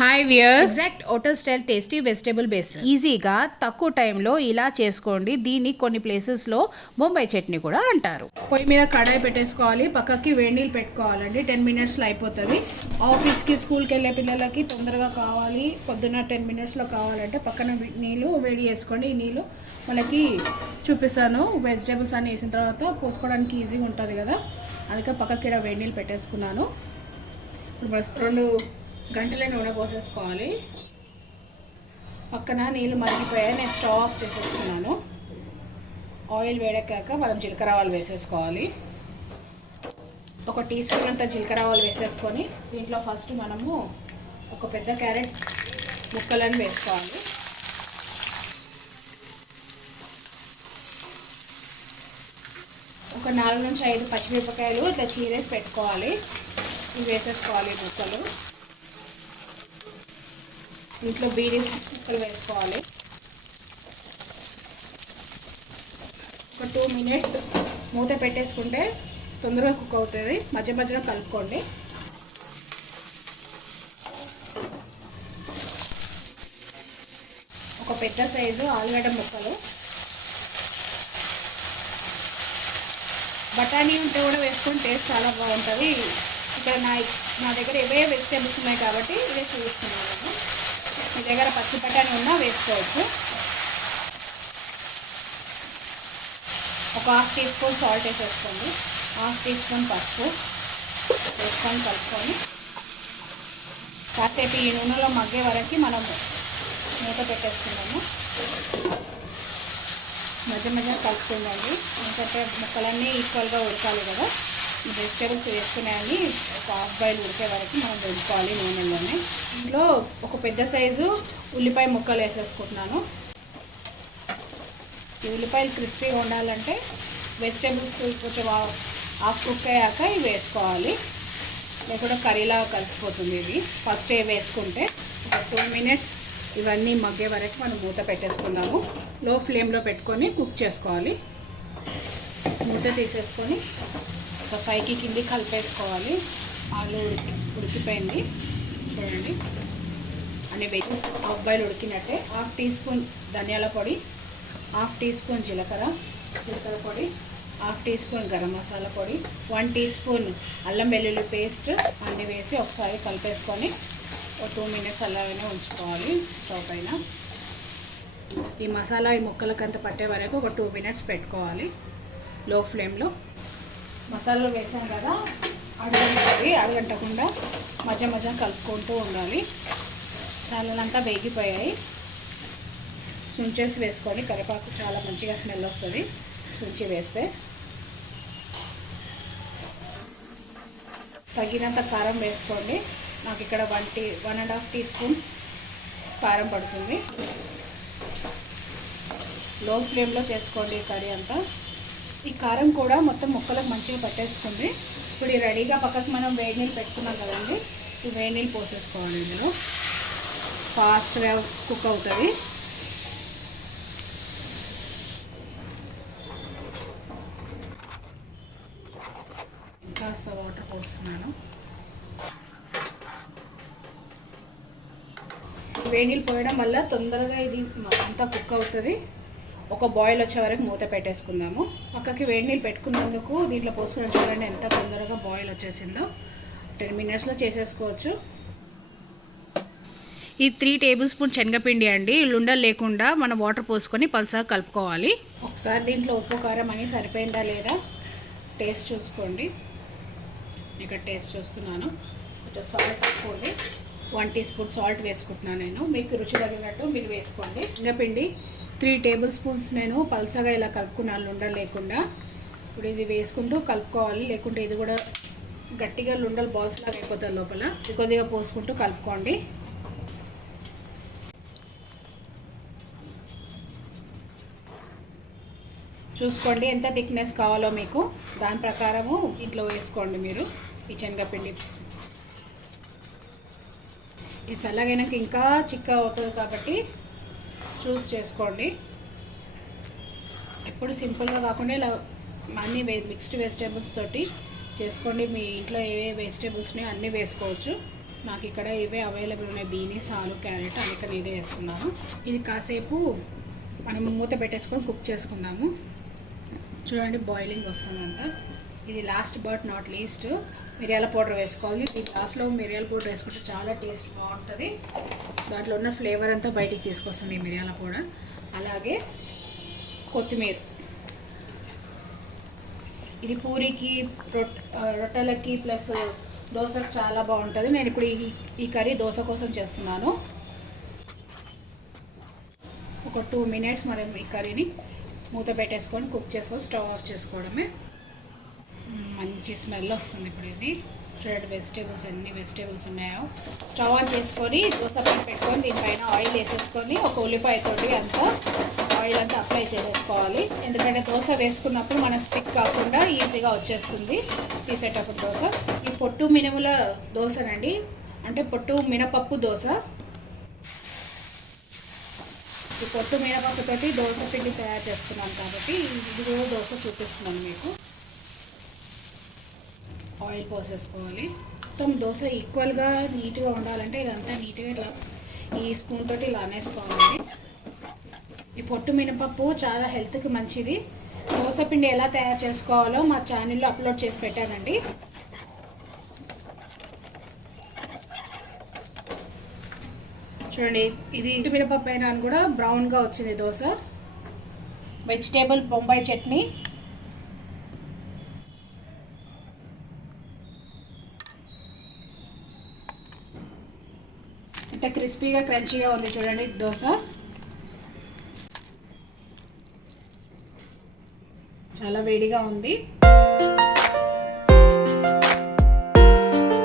Hi viewers, exact hotel style tasty vegetable base ఈజీగా తక్కువ టైంలో ఇలా చేసుకోండి. దీన్ని కొన్ని ప్లేసెస్లో బొంబాయి చట్నీ కూడా అంటారు. పొయ్యి మీద కడాయి పెట్టేసుకోవాలి, పక్కకి వేడి నీళ్ళు పెట్టుకోవాలండి. 10 మినిట్స్లో అయిపోతుంది. ఆఫీస్కి స్కూల్కి వెళ్ళే పిల్లలకి తొందరగా కావాలి, పొద్దున్న 10 మినిట్స్లో కావాలంటే పక్కన నీళ్ళు వేడి చేసుకోండి. ఈ నీళ్ళు మనకి చూపిస్తాను. వెజిటేబుల్స్ అన్నీ వేసిన తర్వాత పోసుకోవడానికి ఈజీగా ఉంటుంది కదా, అందుకని పక్కకి ఇక్కడ వేడి నీళ్ళు పెట్టేసుకున్నాను. ఇప్పుడు 2 గంటల నూనె పోసేసుకోవాలి. పక్కన నీళ్ళు మరిగిపోయాయి, నేను స్టవ్ ఆఫ్ చేసేసుకున్నాను. ఆయిల్ వేడెక్కాక మనం జీలకర్ర ఆవాలు వేసేసుకోవాలి. 1 టీ స్పూన్ అంత జీలకర్ర ఆవాలు వేసేసుకొని దీంట్లో ఫస్ట్ మనము ఒక పెద్ద క్యారెట్ ముక్కలను వేసుకోవాలి. ఒక 4 నుంచి 5 పచ్చిమిరపకాయలు ఇట్లా చీరేసి పెట్టుకోవాలి. ఇవి వేసేసుకోవాలి ముక్కలు. ఇంట్లో బీన్స్ ముక్కలు వేసుకోవాలి. ఒక 2 మినిట్స్ మూత పెట్టేసుకుంటే తొందరగా కుక్ అవుతుంది. మధ్య మధ్యలో కలుపుకోండి. ఒక పెద్ద సైజు ఆలుగడ్డ ముక్కలు, బఠానీ ఉంటే కూడా వేసుకొని టేస్ట్ చాలా బాగుంటుంది. ఇక్కడ నా దగ్గర ఏవే వెజిటేబుల్స్ ఉన్నాయి కాబట్టి ఇవే చూస్తున్నాను. మీ దగ్గర పచ్చి బఠానీ ఉన్నా వేసుకోవచ్చు. ఒక 1/2 టీ స్పూన్ సాల్ట్ వేసేసుకోండి. 1/2 టీ స్పూన్ పసుపు వేసుకొని కలుపుకొని కాసేపు ఈ నూనెలో మగ్గే వరకు మనం మూత పెట్టేసుకున్నాము. మధ్య మధ్య కలుపుతుందండి, ఎందుకంటే ముక్కలన్నీ ఈక్వల్గా ఉడకాలి కదా. ఈ వెజిటేబుల్స్ వేసుకునేవి ఒక హాఫ్ బాయిల్ ఉడికే వరకు మనం ఉడుకోవాలి నూనెలోనే. ఇంట్లో ఒక పెద్ద సైజు ఉల్లిపాయ ముక్కలు వేసేసుకుంటున్నాను. ఈ ఉల్లిపాయలు క్రిస్పీగా ఉండాలంటే వెజిటేబుల్స్ కొంచెం హాఫ్ కుక్ అయ్యాక ఇవి వేసుకోవాలి, లేకుంటే కర్రీలా కలిసిపోతుంది. ఇది ఫస్ట్ వేసుకుంటే ఒక 2 మినిట్స్ ఇవన్నీ మగ్గే వరకు మనం మూత పెట్టేసుకుందాము. లో ఫ్లేమ్లో పెట్టుకొని కుక్ చేసుకోవాలి. మూత తీసేసుకొని సో పైకి కింది కలిపేసుకోవాలి. ఆలు ఉడికిపోయింది చూడండి. అన్ని వెజ్జెస్ హాఫ్ బాయిల్ ఉడికినట్టే. 1/2 టీ స్పూన్ ధనియాల పొడి, 1/2 టీ స్పూన్ జీలకర్ర పొడి, 1/2 టీ స్పూన్ గరం మసాలా పొడి, 1 టీ స్పూన్ అల్లం వెల్లుల్లి పేస్ట్ అన్నీ వేసి ఒకసారి కలిపేసుకొని ఒక 2 మినిట్స్ అలాగే ఉంచుకోవాలి స్టవ్ పైన. ఈ మసాలా ఈ ముక్కలకంతా పట్టే వరకు ఒక 2 మినిట్స్ పెట్టుకోవాలి లో ఫ్లేమ్లో. మసాలాలు వేసాం కదా, అడగంటకుండా మధ్య మధ్య కలుపుకుంటూ ఉండాలి. మసాలాలంతా వేగిపోయాయి. చుంచేసి వేసుకోండి. కరివేపాకు చాలా మంచిగా స్మెల్ వస్తుంది చుంచి వేస్తే. తగినంత కారం వేసుకోండి. నాకు ఇక్కడ 1.5 టీ స్పూన్ కారం పడుతుంది. లో ఫ్లేమ్లో చేసుకోండి ఈ కర్రీ అంతా. ఈ కారం కూడా మొత్తం ముక్కలకు మంచిగా పట్టేసుకుంది. ఇప్పుడు ఈ రెడీగా పక్కకు మనం వేడి నీళ్ళు పెట్టుకున్నాం కదండి, ఈ వేడి నీళ్ళు పోసేసుకోవాలి. ఇందులో ఫాస్ట్గా కుక్ అవుతుంది. కాస్త వాటర్ పోస్తున్నాను. వేడి నీళ్ళు పోయడం వల్ల తొందరగా ఇది అంతా కుక్ అవుతుంది. ఒక బాయిల్ వచ్చే వరకు మూత పెట్టేసుకుందాము. పక్కకి వేడి నీళ్ళు పెట్టుకున్నందుకు దీంట్లో పోసుకుని చూడండి ఎంత తొందరగా బాయిల్ వచ్చేసిందో. 10 మినిట్స్లో చేసేసుకోవచ్చు. ఈ 3 టేబుల్ స్పూన్ శనగపిండి అండి. ఉండలు లేకుండా మనం వాటర్ పోసుకొని పల్సగా కలుపుకోవాలి. ఒకసారి దీంట్లో ఉప్పు కారం అని సరిపోయిందా లేదా టేస్ట్ చూసుకోండి. ఇక్కడ టేస్ట్ చూస్తున్నాను. కొంచెం సాల్ట్ వేసుకోండి. 1 టీ స్పూన్ సాల్ట్ వేసుకుంటున్నాను నేను. మీకు రుచి తగినట్టు మీరు వేసుకోండి. శనగపిండి 3 టేబుల్ స్పూన్స్ నేను పల్సగా ఇలా కలుపుకున్నాను ఉండలు లేకుండా. ఇప్పుడు ఇది వేసుకుంటూ కలుపుకోవాలి, లేకుంటే ఇది కూడా గట్టిగా ఉండలు బాల్స్ లాగా అయిపోతుంది లోపల. కొద్దిగా పోసుకుంటూ కలుపుకోండి. చూసుకోండి ఎంత థిక్నెస్ కావాలో మీకు, దాని ప్రకారము ఇంట్లో వేసుకోండి మీరు ఈ శనగపిండి. ఇది చల్లగైనాక ఇంకా చిక్క అవుతుంది కాబట్టి చూస్ చేసుకోండి. ఎప్పుడు సింపుల్గా కాకుండా ఇలా అన్ని మిక్స్డ్ వెజిటేబుల్స్ తోటి చేసుకోండి. మీ ఇంట్లో ఏ వెజిటేబుల్స్ని అన్నీ వేసుకోవచ్చు. నాకు ఇక్కడ ఇవే అవైలబుల్ ఉన్నాయి, బీనీస్, ఆలు, క్యారెట్, అందుకని ఇదే వేస్తున్నాను. ఇది కాసేపు మనం మూత పెట్టేసుకొని కుక్ చేసుకుందాము. చూడండి బాయిలింగ్ వస్తుందంతా. ఇది లాస్ట్ బట్ నాట్ లీస్ట్ మిరియాల పౌడర్ వేసుకోవాలి. ఈ లాస్ట్లో మిరియాల పౌడర్ వేసుకుంటే చాలా టేస్ట్ బాగుంటుంది. దాంట్లో ఉన్న ఫ్లేవర్ అంతా బయటికి తీసుకొస్తుంది ఈ మిరియాల పౌడర్. అలాగే కొత్తిమీర. ఇది పూరికి, రొట్టెలకి ప్లస్ దోశకు చాలా బాగుంటుంది. నేను ఇప్పుడు ఈ కర్రీ దోశ కోసం చేస్తున్నాను. ఒక 2 minutes మనం ఈ కర్రీని మూత పెట్టేసుకొని కుక్ చేసుకొని స్టవ్ ఆఫ్ చేసుకోవడమే. మంచి స్మెల్ వస్తుంది. ఇప్పుడు ఇది చూడండి, వెజిటేబుల్స్ ఎన్ని వెజిటేబుల్స్ ఉన్నాయో. స్టవ్ ఆన్ చేసుకొని దోశ పైన పెట్టుకొని దీనిపైన ఆయిల్ వేసేసుకొని ఒక ఉల్లిపాయతోటి అంతా ఆయిల్ అంతా అప్లై చేసేసుకోవాలి. ఎందుకంటే దోశ వేసుకున్నప్పుడు మనకు స్టిక్ కాకుండా ఈజీగా వచ్చేస్తుంది తీసేటప్పుడు దోశ. ఈ పొట్టు మినుముల దోశనండి, అంటే పొట్టు మినపప్పు దోశ. ఈ పొట్టు మినపప్పుతోటి దోశ పిండి తయారు చేసుకున్నాను కాబట్టి ఇది కూడా దోశ చూపిస్తున్నాను మీకు. ఆయిల్ పోసేసుకోవాలి. మొత్తం దోశ ఈక్వల్గా నీట్గా ఉండాలంటే ఇదంతా నీట్గా ఇట్లా ఈ స్పూన్ తోటి ఇలా అనేసుకోవాలి. ఈ పొట్టు మినపప్పు చాలా హెల్త్కి మంచిది. దోశ పిండి ఎలా తయారు చేసుకోవాలో మా ఛానల్లో అప్లోడ్ చేసి పెట్టానండి. చూడండి, ఇది పొట్టు మినపప్పు అయినా కూడా బ్రౌన్గా వచ్చింది దోశ. వెజిటేబుల్ బొంబాయి చట్నీ, ఎంత క్రిస్పీగా క్రంచీగా ఉంది చూడండి దోశ. చాలా వేడిగా ఉంది.